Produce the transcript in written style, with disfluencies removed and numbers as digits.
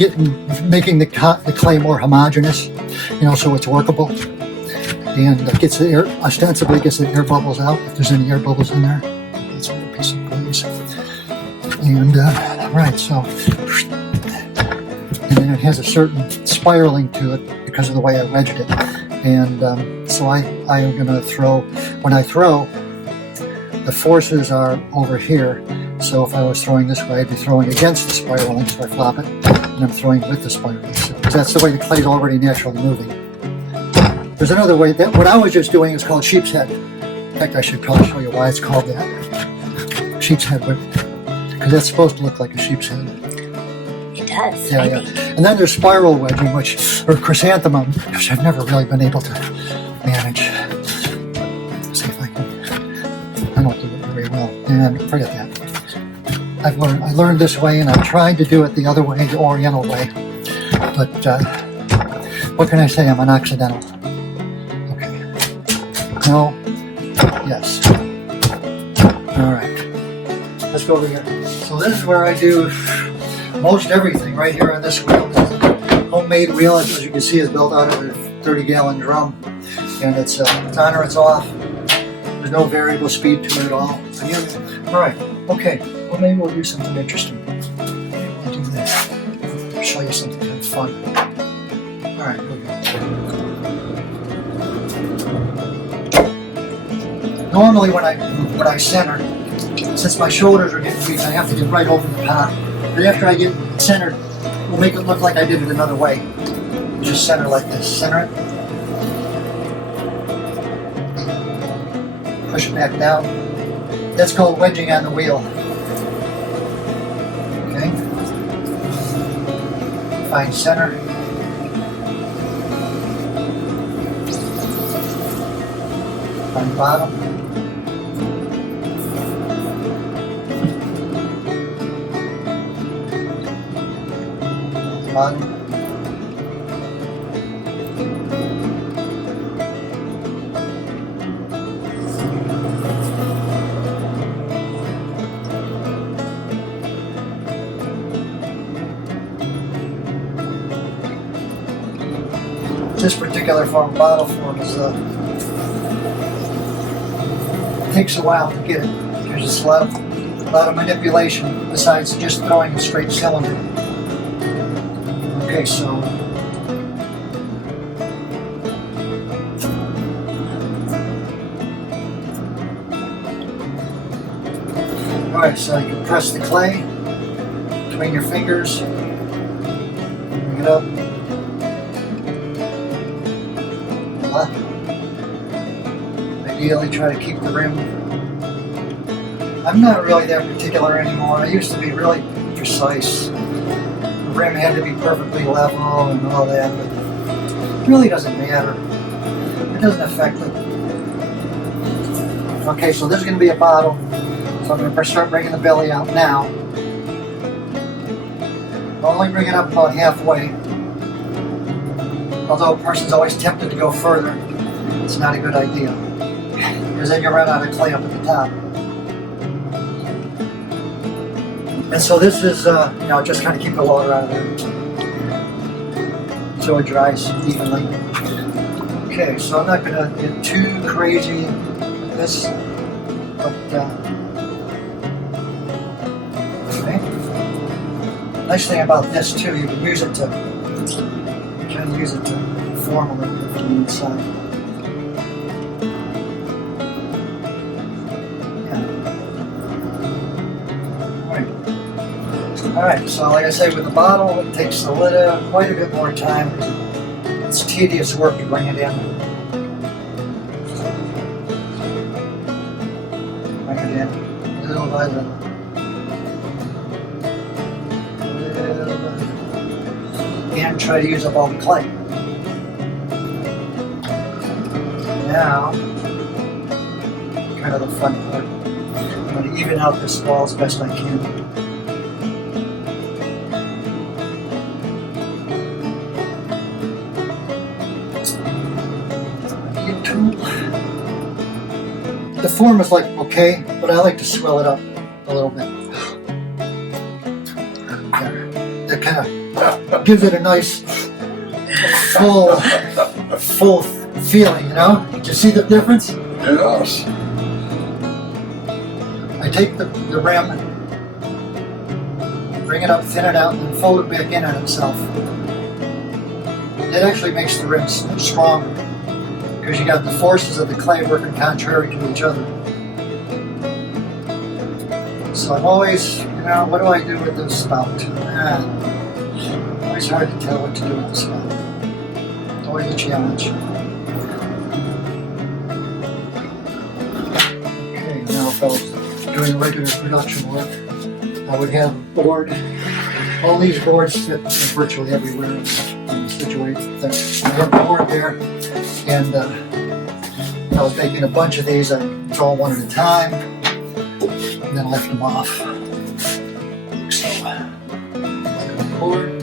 is making the clay more homogeneous, so it's workable, and gets the air, ostensibly gets the air bubbles out if there's any air bubbles in there. That's a little piece of glaze, and right, so, and then it has a certain spiraling to it because of the way I wedged it, and so I am going to throw. When I throw, the forces are over here. So if I was throwing this way, I'd be throwing against the spiraling, so I flop it, and I'm throwing with the spiraling, because that's the way the clay is already naturally moving. There's another way. What I was just doing is called sheep's head. In fact, I should probably show you why it's called that. Sheep's head, because that's supposed to look like a sheep's head. It does. Yeah, yeah. And then there's spiral wedging, or chrysanthemum, which I've never really been able to manage. Let's see if I can. I don't do it very well, and forget that. I learned this way, and I tried to do it the other way, the Oriental way. But what can I say? I'm an Occidental. Okay. No. Yes. All right. Let's go over here. So this is where I do most everything. Right here on this wheel. This is a homemade wheel, as you can see, is built out of a 30-gallon drum, and it's on or it's off. There's no variable speed to it at all. All right. Okay. Well, maybe we'll do something interesting. Maybe we'll do this. I'll show you something kind of fun. All right, here we go. Normally, when I center, since my shoulders are getting weak, I have to get right over the pot. But after I get centered, we'll make it look like I did it another way. Just center like this. Center it. Push it back down. That's called wedging on the wheel. Okay. Find center. Find bottom. Bottom. This particular bottle form is takes a while to get it. There's just a lot of manipulation besides just throwing a straight cylinder. Okay, so alright, so you can press the clay between your fingers, bring it up. Ideally try to keep the rim. I'm not really that particular anymore. I used to be really precise. The rim had to be perfectly level and all that, but it really doesn't matter. It doesn't affect it. Okay, so this is going to be a bottle. So I'm going to start bringing the belly out now. I'll only bring it up about halfway. Although a person's always tempted to go further, it's not a good idea. Because then you run out of clay up at the top. And so this is, just kind of keep the water out of there. So it dries evenly. Okay, so I'm not going to get too crazy with this. But, okay. Nice thing about this too, you can use it to form a little bit from the inside. Alright, so like I say, with the bottle, it takes quite a bit more time. It's tedious work to bring it in. Bring it in, little by little. And try to use up all the clay. Now, kind of the fun part. I'm going to even out this wall as best I can. The form is like okay, but I like to swell it up a little bit. That kind of gives it a nice full feeling, you know? Do you see the difference? Yes. I take the rim, bring it up, thin it out, and then fold it back in on itself. It actually makes the rim stronger because you got the forces of the clay working contrary to each other. So I'm always, what do I do with this spout? Always hard to tell what to do with the spout. Always a challenge. Okay, now if I was doing regular production work, I would have a board. All these boards fit virtually everywhere in the situation. I have the board there, and I was making a bunch of these. I draw one at a time, and then lift them off. So, board.